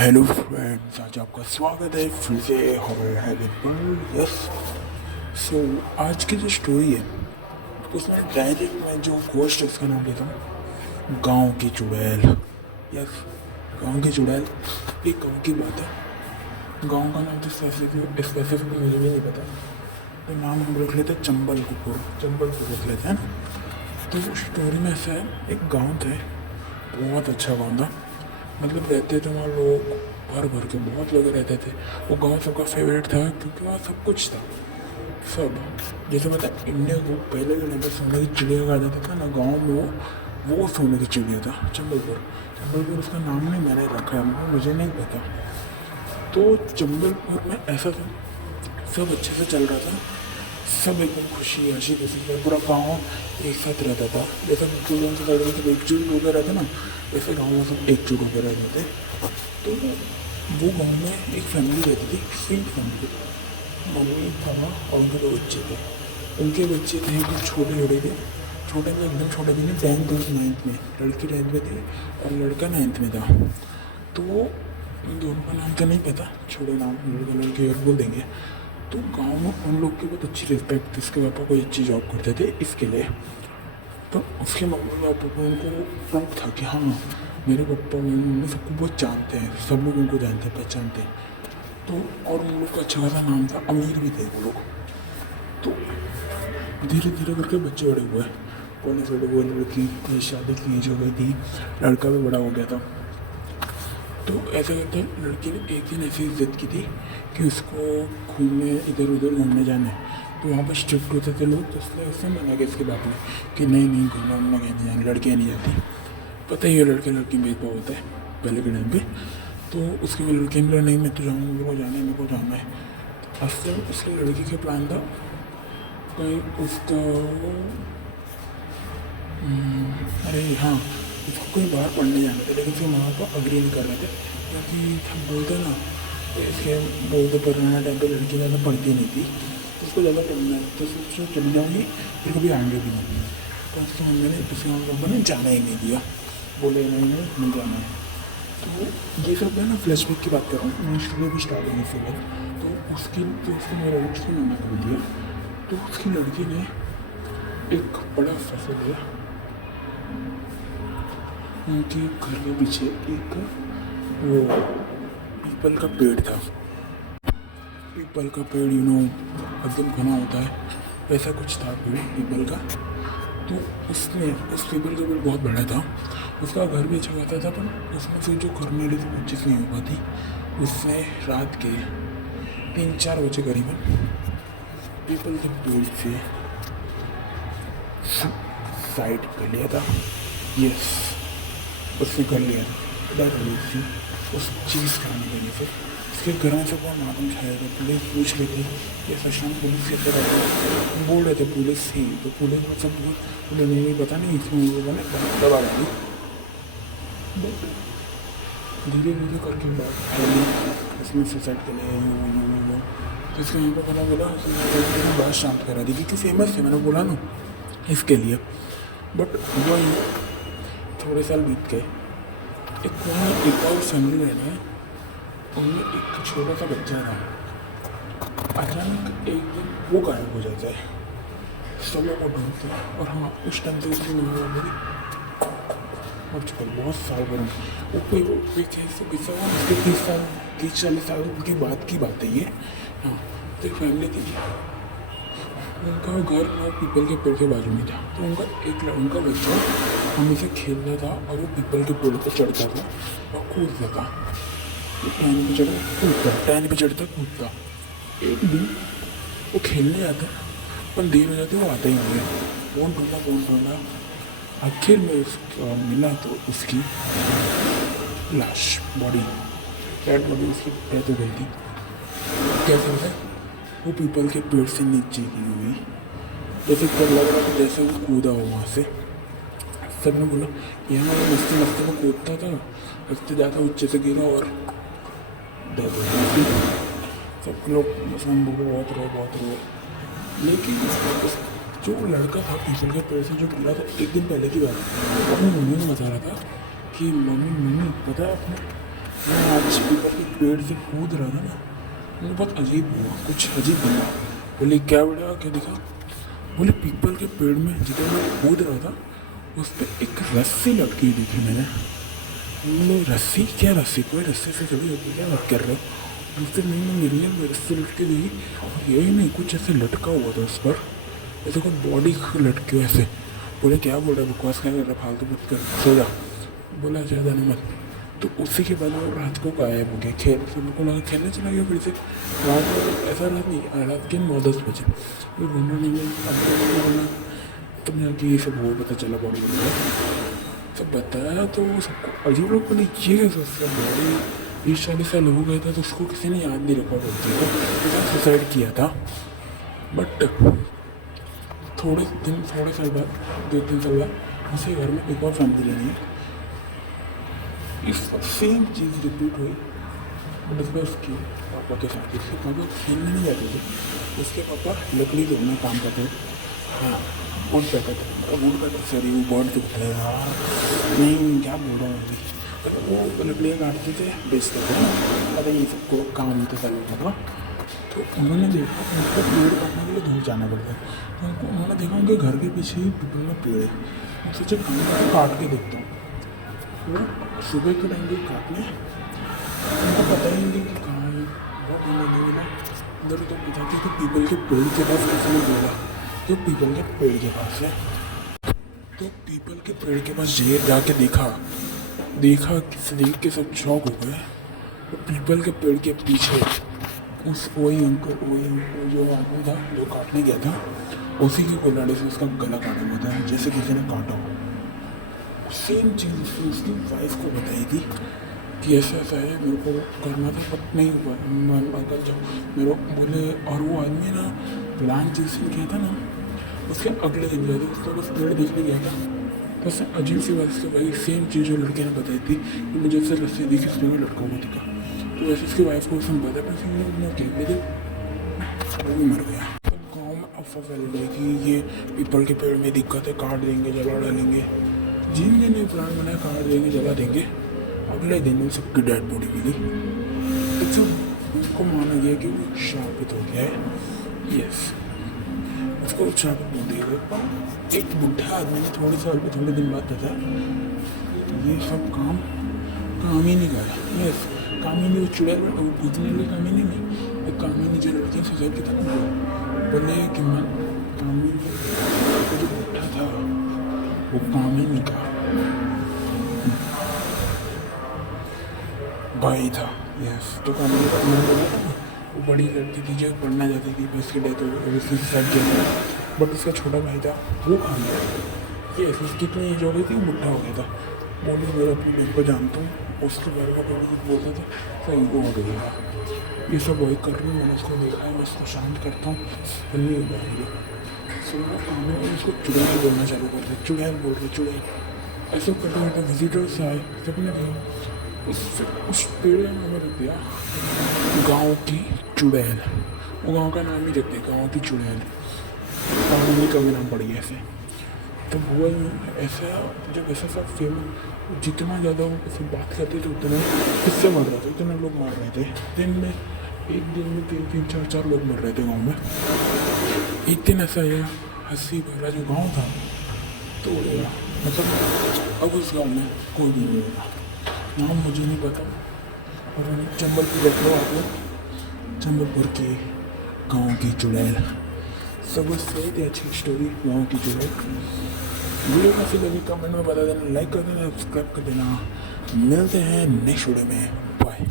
Hello friends, आज आपका स्वागत है फिर से हॉरर हैबिट पर। यस, सो आज की जो स्टोरी है उसमें डायरेक्ट मैं जो घोस्ट उसका नाम लेता हूँ गांव की चुड़ैल। यस, गांव की चुड़ैल एक गांव की बात है। गांव का नाम तो स्पेसिफिक मुझे भी नहीं पता, तो नाम हम रख लेते हैं चंबलपुर रख लेते हैं ना। तो स्टोरी में ऐसा है, एक गाँव था, बहुत अच्छा गाँव था। मतलब रहते थे वहाँ लोग भर भर के, बहुत लोग रहते थे। वो गांव सबका फेवरेट था क्योंकि वहाँ सब कुछ था। सब जैसे मतलब इंडिया को पहले के टाइम पर सोने की चिड़िया कहा जाता था ना, गांव में वो सोने की चिड़िया था। चंबलपुर उसका नाम नहीं मैंने रखा है, मुझे नहीं पता। तो चंबलपुर में ऐसा था, सब अच्छे से चल रहा था, सब एकदम खुशी हंसी खुशी से पूरा गाँव एक साथ रहता था। जैसे लोगों के लड़के सब एकजुट होकर रहते ना, वैसे गाँव में सब एकजुट होकर रहते थे। तो वो गाँव में एक फैमिली रहती थी, सिंह फैमिली। मम्मी पापा और उनके दो बच्चे थे। उनके बच्चे थे कुछ छोटे थे, छोटे में एकदम छोटे भी नहीं, 10th और 9th में। लड़की 10th में थी और लड़का 9th में था। तो इन दोनों का नाम तो नहीं पता, छोटे नाम लड़के और बोल देंगे। तो गांव में उन लोग की बहुत अच्छी रिस्पेक्ट थी। उसके पापा कोई अच्छी जॉब करते थे इसके लिए। तो उसके मम्मी पापा को उनको प्राउड था कि हाँ, मेरे पापा मम्मी सबको बहुत जानते हैं, सब लोग उनको जानते हैं, पहचानते हैं। तो और उन लोग का अच्छा खासा नाम था, अमीर भी थे वो लोग। तो धीरे धीरे करके बच्चे बड़े हुए, कॉलेज बड़े हुए, लड़की की शादी की एज हो गई थी, लड़का भी बड़ा हो गया था। तो ऐसा करते लड़की ने एक दिन ऐसी इज्जत की थी कि उसको घूमने इधर उधर घूमने जाना है। तो वहाँ पर स्ट्रिक्ट होते थे लोग, तो इसलिए उसने मना किया इसके बाप ने कि नहीं घूमना उमना कहीं नहीं जाना, लड़कियाँ नहीं जाती। पता ही है लड़के लड़की भेदभाव होता है पहले के टाइम पे। तो उसकी वो लड़की ने बोला नहीं मैं तो जाऊँगा, मेरे को जाना है, मेरे को जाना है। असल उसकी लड़की का प्लान था कहीं उसका अरे हाँ, उसको कहीं बाहर पढ़ने जाना था, लेकिन उसके माँ बाप अग्री नहीं कर रहे थे क्योंकि हम बोलते ना, तो इसके बोलते पढ़ना टाइम पर लड़की ज़्यादा पढ़ती नहीं थी, तो उसको ज़्यादा पढ़ना है, तो सोचो चली जाऊँगी फिर कभी आएंगे भी नहीं। तो उसकी मम्मी ने उसके माँ पापा ने जाना ही नहीं दिया, बोले नहीं जाना है। तो ये सब है ना, फ्लैशबैक की बात कर रहा हूँ, मैं स्टोरी भी स्टार्ट होने से बाद। तो उसकी मेरे उसकी मम्मी को भी दिया। तो उसकी लड़की ने एक बड़ा फैसला लिया। उनके घर के पीछे एक वो पीपल का पेड़ था। पीपल का पेड़ एकदम घना होता है, वैसा कुछ था पेड़ पीपल का। तो उसने उस पीपल का पेड़ बहुत बड़ा था, उसका घर भी अच्छा खासा था, पर उसमें से जो घर मेरी थी पच्चीस नहीं हो पाती। उसने रात के 3-4 बजे करीबन पीपल के पेड़ से साइड कर लिया था। यस, उसने कर लिया था। डेथ हो गई थी उस चीज़ खाने की वजह से। उसके घर में से बहुत नाम छाया था। पुलिस पूछ रही थी ये सशम पुलिस के तरह बोल रहे थे पुलिस ही, तो पुलिस में सब नहीं पता नहीं, इसमें उन लोगों ने दबा डाली। बट धीरे धीरे करके बात फैली, इसमें सुसाइड कर लिया तो इसके यहाँ पर पता बोला, उसने बात शांत करा दी क्योंकि फेमस है, मैंने बोला ना इसके लिए। बट वही थोड़े साल बीत गए, एक और फैमिली रहना है, उनमें एक छोटा सा बच्चा था। अचानक एक दिन वो गायब हो जाता है, सब लोग को ढूंढते हैं। और हाँ, उस टाइम से उसकी मम्मी मेरी और चुका बहुत साल पर वो कोई कैसे किस्सा हुआ उसके 30-40 साल की बात है ये। हाँ, तो एक फैमिली थी, उनका घर पीपल के पेड़ के बाजू में था। तो उनका बच्चा हमेशा खेलता था और वो पीपल के पेड़ पर चढ़ता था और कूदता था। टहनी पे चढ़ता कूदता। एक दिन वो खेलने जाता, पर देर हो जाती, वो आता ही नहीं है। कौन ढूंढा, आखिर में उसका मिला तो उसकी लाश, डेड बॉडी उसकी डेथ हो गई थी। कैसे है वो पीपल के पेड़ से नीचे गिरी हुई, जैसे तब लग रहा था जैसे वो कूदा हो वहाँ से। सब ने बोला यहाँ वो मस्ती में कूदता था, मस्ती ज़्यादा ऊंचे से गिरा और डेथ हो गई। सब लोग बहुत रोए। लेकिन जो लड़का था पीपल के पेड़ से जो गिरा था, एक दिन पहले की बात है, अपनी मम्मी ने बता रहा था कि मम्मी पता है आपने मैं आज पीपल के पेड़ से कूद रहा था ना, मुझे बहुत अजीब हुआ, कुछ अजीब बना। बोले क्या बड़ा क्या दिखा? बोले पीपल के पेड़ में जिधर मैं कूद रहा था उस पर एक रस्सी लटकी हुई दिखी मैंने। बोले रस्सी? क्या रस्सी? कोई रस्सी से चढ़ी होती क्या बात कर रहे हो? उससे नहीं मैं मिली में रस्सी लटकी दी, यही नहीं कुछ ऐसे लटका हुआ था उस पर, ऐसे कोई बॉडी लटकी हो ऐसे। बोले क्या बोल रहे बकवास क्या कर रहा, फालतू मत कर, सो जा। बोला ज़्यादा नहीं मत। तो उसी के बाद वो रात को गायब हो गया, खेल से मेरे को लगा खेलने चला गया फिर से। रात को ऐसा रात नहीं, रात के 9-10 बजे फिर घूमना नहीं गया। तो मैं कि ये सब वो पता चला बॉडी सब बताया तो सबको अजीब लोग बोले ये कैसे उसका बॉडी 30-40 साल हो गया था तो उसको किसी ने याद नहीं रखा बोलते थे, सुसाइड किया था। बट थोड़े साल बाद 2-3 साल बाद उसी घर में एक और फैमिली रहनी है, इस सेम चीज़ रिपीट हुई। बट इस बार उसके पापा के साथ, उसके पापा खेलने नहीं जाते थे, उसके पापा लकड़ी तोड़ना काम करते थे। हाँ वुड पैकर सॉरी वो बर्ड तो बताया यार, नहीं क्या बोल रहा हूँ अभी, तो वो लकड़ियाँ काटते थे बेचते थे, पता ये सबको काम तो करने का था। तो उन्होंने देखा उनको पेड़ काटने के लिए दूर जाना पड़ता है, तो उन्होंने देखा उनके घर के पीछे ही पीपल में पेड़ है। मैं सोचा काट के देखता हूँ। वो सुबह के टाइम भी काटने, उनको पता ही नहीं कि कहाँ है, बहुत नहीं मिला अंदर। तो बताते तो पीपल के पेड़ के पास कैसे नहीं बोला, तो पीपल के पेड़ के पास है। तो पीपल के पेड़ के पास जाके देखा देख के सब शौक हो गए। तो पीपल के पेड़ के पीछे वही अंकल जो आदमी था जो काटने गया था, उसी की कुल्हाड़ी से उसका गला काटा हुआ था, जैसे किसी ने काटा हो। सेम चीज़ उसकी वाइफ को बताई थी कि ऐसा है, मेरे को करना था बट नहीं हुआ। अंकल जब मेरे बोले, और वो आदमी ना प्लान जिस दिन किया था ना उसके अगले दिन गया था, उसका बस पेड़ देखने गया था। बस अजीब सी बात, वही सेम चीज़ जो लड़के ने बताई थी कि मुझे ऐसे रस्सी देखी उसमें मैं लटका हुआ दिखा। तो वैसे उसकी वाइफ को उसने बताया, बस उन्होंने खेल थे, वो भी मर गया। गाँव में अफवाह फैल गई कि ये पीपल के पेड़ में दिक्कत है, काट देंगे, जला डालेंगे। जिन प्लान बनाया काट देंगे, जला देंगे। अगले दिन उन सबकी डेड बॉडी मिली। तो उसको माना गया कि वो शापित हो गया है। यस, उसको शापित बोल दिया गया। एक बुढ़ा आदमी ने थोड़े दिन बाद बताया ये सब काम ही नहीं करा। यस, काम ही नहीं, वो चुड़ैल इतने लिए काम ही नहीं, एक काम ही नहीं जो लड़की सुसाइड की था ना, बोले कि मैं काम ही नहीं, जो बुढ़ा था वो काम ही नहीं कहा, भाई था। यस, तो काम नहीं कहा। मैंने बोला था वो बड़ी लड़की थी जो पढ़ना जाती थी, उसकी डेथ हो गई, उसने सुसाइड किया था। बट उसका छोटा भाई था वो काम किया। यस, उसकी इतनी एज हो गई थी, वो बुढ़ा हो गया था। बोली मेरे अपनी बहन को जानता हूँ, उसके बारे में कोई कुछ बोलता था, सही वो हो गया। ये सब वही कर रही हूँ, मैंने उसको देखा है, मैं उसको शांत करता हूँ, फिर नहीं हो पाएंगे। मैं उसको चुड़ैल बोलना चालू कर दिया, चुड़ैल बोल रहे, चुड़ैल ऐसे करते करते विजिटर्स आए, सबने देखा उस पेड़ में हमें रख दिया गाँव की चुड़ैल। वो गाँव का नाम ही रख दिया गाँव की चुड़ैल, पानी का भी नाम पड़ गया ऐसे। तो हुआ ऐसा, जब ऐसा सब फेमस, जितना ज़्यादा वो किसी बात करते थे उतना किससे मर रहे थे, उतने लोग मर रहे थे। एक दिन में 3-3, 4-4 लोग मर रहे थे गाँव में। एक दिन ऐसा है, हंसी भरा जो गाँव था तो उड़ेगा, मतलब अब उस गाँव में कोई भी नहीं होगा। नाम मुझे नहीं पता, और चंबलपुर रख लो आप लोग, चंबलपुर की गाँव की चुड़ैल। सब सही थी, अच्छी स्टोरी गाँव की चुड़ैल। वीडियो कैसी लगी कमेंट में बता देना, लाइक कर देना, सब्सक्राइब कर देना। मिलते हैं नेक्स्ट वीडियो में, बाय।